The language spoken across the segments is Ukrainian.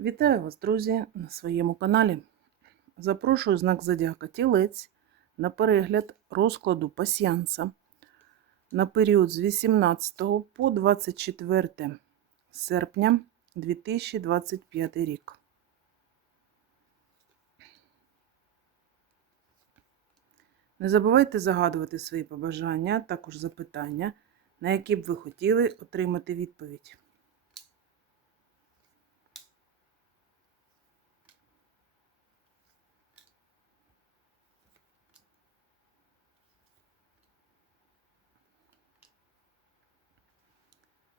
Вітаю вас, друзі, на своєму каналі. Запрошую знак Зодіака Тілець на перегляд розкладу пасіянса на період з 18 по 24 серпня 2025 рік. Не забувайте загадувати свої побажання, також запитання, на які б ви хотіли отримати відповідь.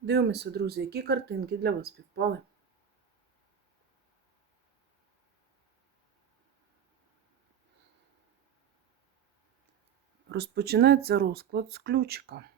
Дивимося, друзі, які картинки для вас співпали. Розпочинається розклад з ключика.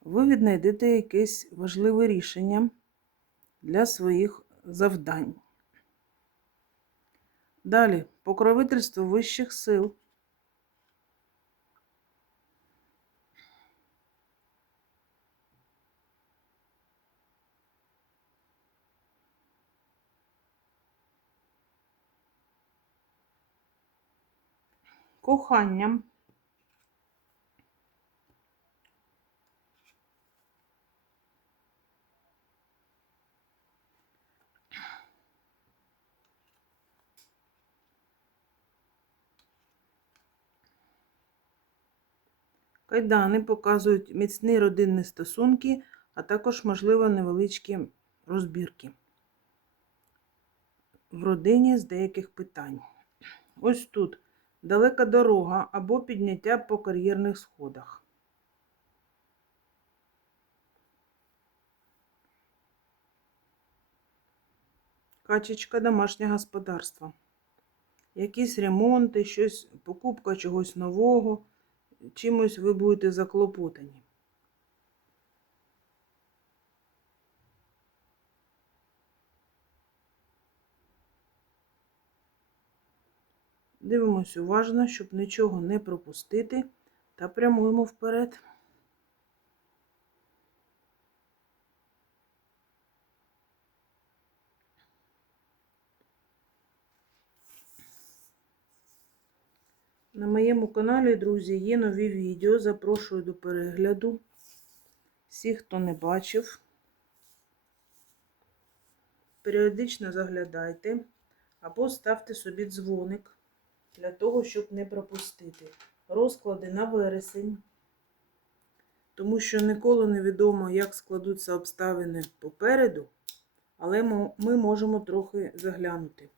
Ви віднайдете якесь важливе рішення для своїх завдань. Далі покровительство вищих сил. Кохання. Кайдани показують міцні родинні стосунки, а також, можливо, невеличкі розбірки в родині з деяких питань. Ось тут далека дорога або підняття по кар'єрних сходах. Качечка домашнє господарство. Якісь ремонти, щось, покупка чогось нового, чимось ви будете заклопотані. Дивимось уважно, щоб нічого не пропустити, та прямуємо вперед. На моєму каналі, друзі, є нові відео. Запрошую до перегляду. Всіх, хто не бачив, періодично заглядайте або ставте собі дзвоник для того, щоб не пропустити розклади на вересень, тому що ніколи не відомо, як складуться обставини попереду, але ми можемо трохи заглянути.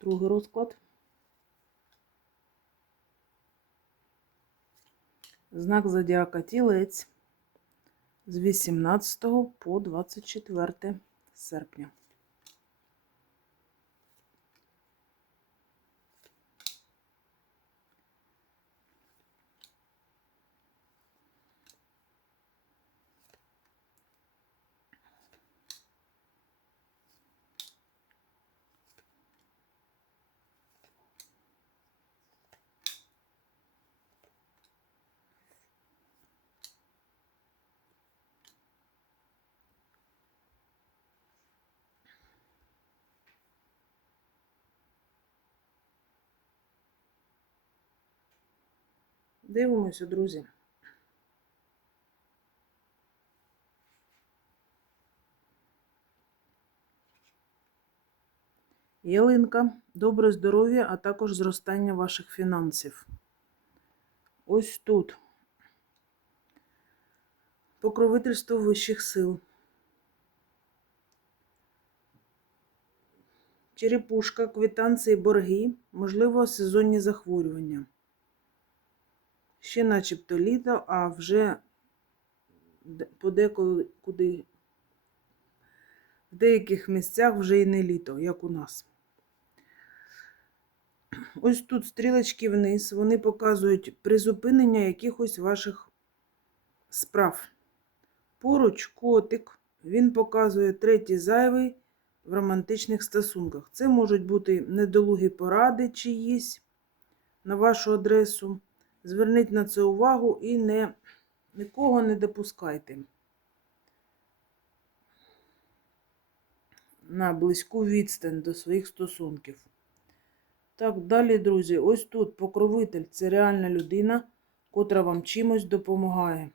Другий розклад. Знак зодіака тілець з 18 по 24 серпня. Дивимося, друзі. Ялинка, добре здоров'я, а також зростання ваших фінансів. Ось тут. Покровительство вищих сил. Черепушка, квитанції, борги, можливо, сезонні захворювання. Ще начебто літо, а вже подеколи куди в деяких місцях вже і не літо, як у нас. Ось тут стрілочки вниз, вони показують призупинення якихось ваших справ. Поруч котик, він показує третій зайвий в романтичних стосунках. Це можуть бути недолугі поради чиїсь на вашу адресу. Зверніть на це увагу і не Нікого не допускайте на близьку відстань до своїх стосунків. Так, далі, друзі, ось тут покровитель це реальна людина, котра вам чимось допомагає.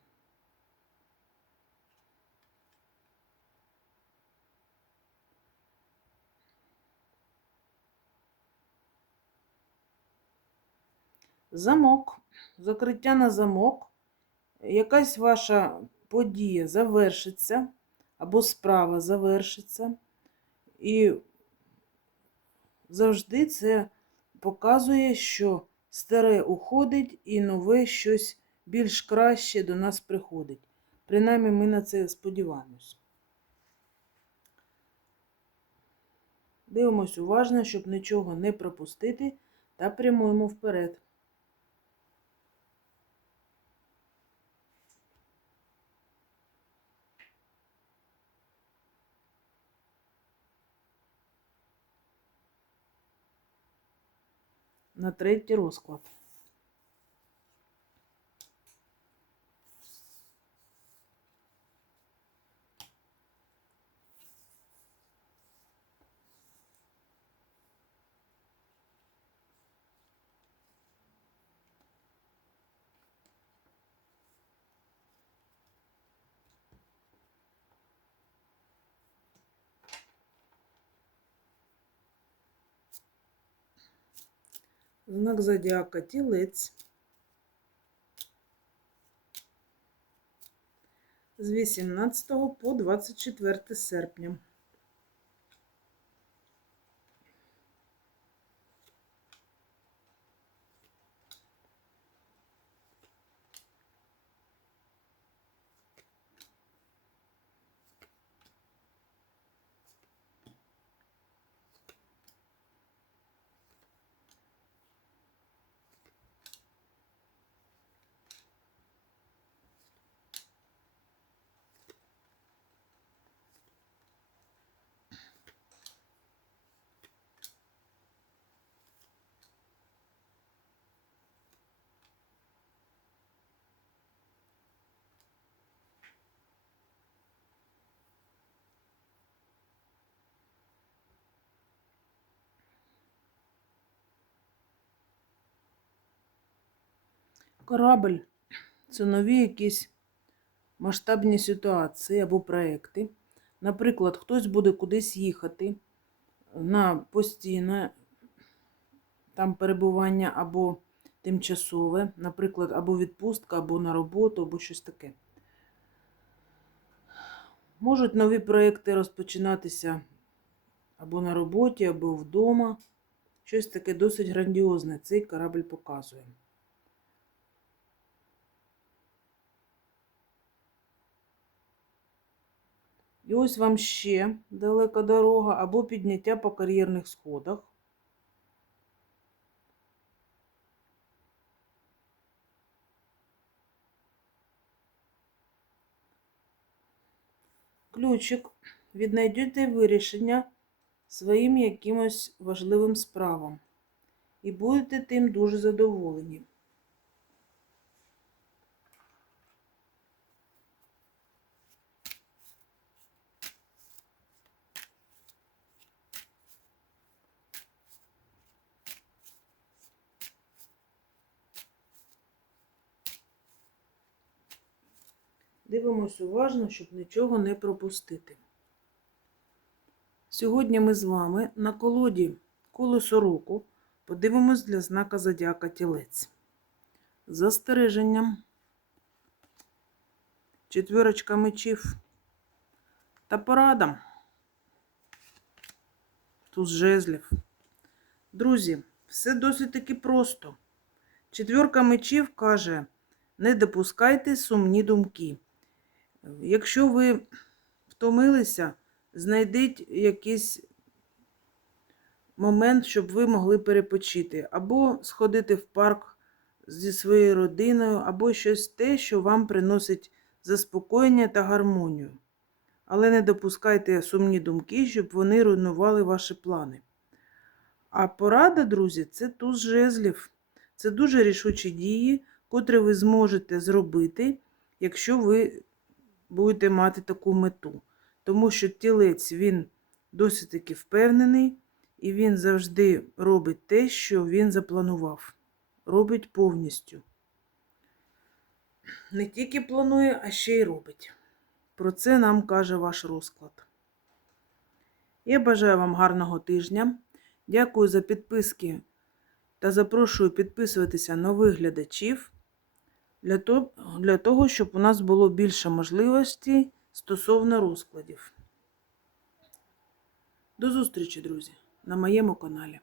Замок, закриття на замок. Якась ваша подія завершиться, або справа завершиться. І завжди це показує, що старе уходить і нове щось більш краще до нас приходить. Принаймні, ми на це сподіваємось. Дивимось уважно, щоб нічого не пропустити, та прямуємо вперед. На третій розклад. Знак зодіака тілець. З 18 по 24 серпня. Корабль це нові якісь масштабні ситуації або проекти. Наприклад, хтось буде кудись їхати на постійне там перебування або тимчасове, наприклад, або відпустка, або на роботу, або щось таке. Можуть нові проекти розпочинатися або на роботі, або вдома. Щось таке досить грандіозне цей корабль показує. І ось вам ще далека дорога або підняття по кар'єрних сходах. Ключик. Віднайдете вирішення своїм якимось важливим справам. І будете тим дуже задоволені. Дивимось уважно, щоб нічого не пропустити. Сьогодні ми з вами на колоді колесо року подивимось для знака Зодіака Тілець. Застереженням, четвірочка мечів та порадам. Туз жезлів. Друзі, все досить таки просто. Четвірка мечів каже: не допускайте сумні думки. Якщо ви втомилися, знайдіть якийсь момент, щоб ви могли перепочити, або сходити в парк зі своєю родиною, або щось те, що вам приносить заспокоєння та гармонію. Але не допускайте сумні думки, щоб вони руйнували ваші плани. А порада, друзі, це туз жезлів. Це дуже рішучі дії, котрі ви зможете зробити якщо ви будете мати таку мету. Тому що тілець він досить таки впевнений, і він завжди робить те, що він запланував. Робить повністю. Не тільки планує, а ще й робить. Про це нам каже ваш розклад. Я бажаю вам гарного тижня. Дякую за підписки та запрошую підписуватися нових глядачів для того, щоб у нас було більше можливостей стосовно розкладів. До зустрічі, друзі, на моєму каналі.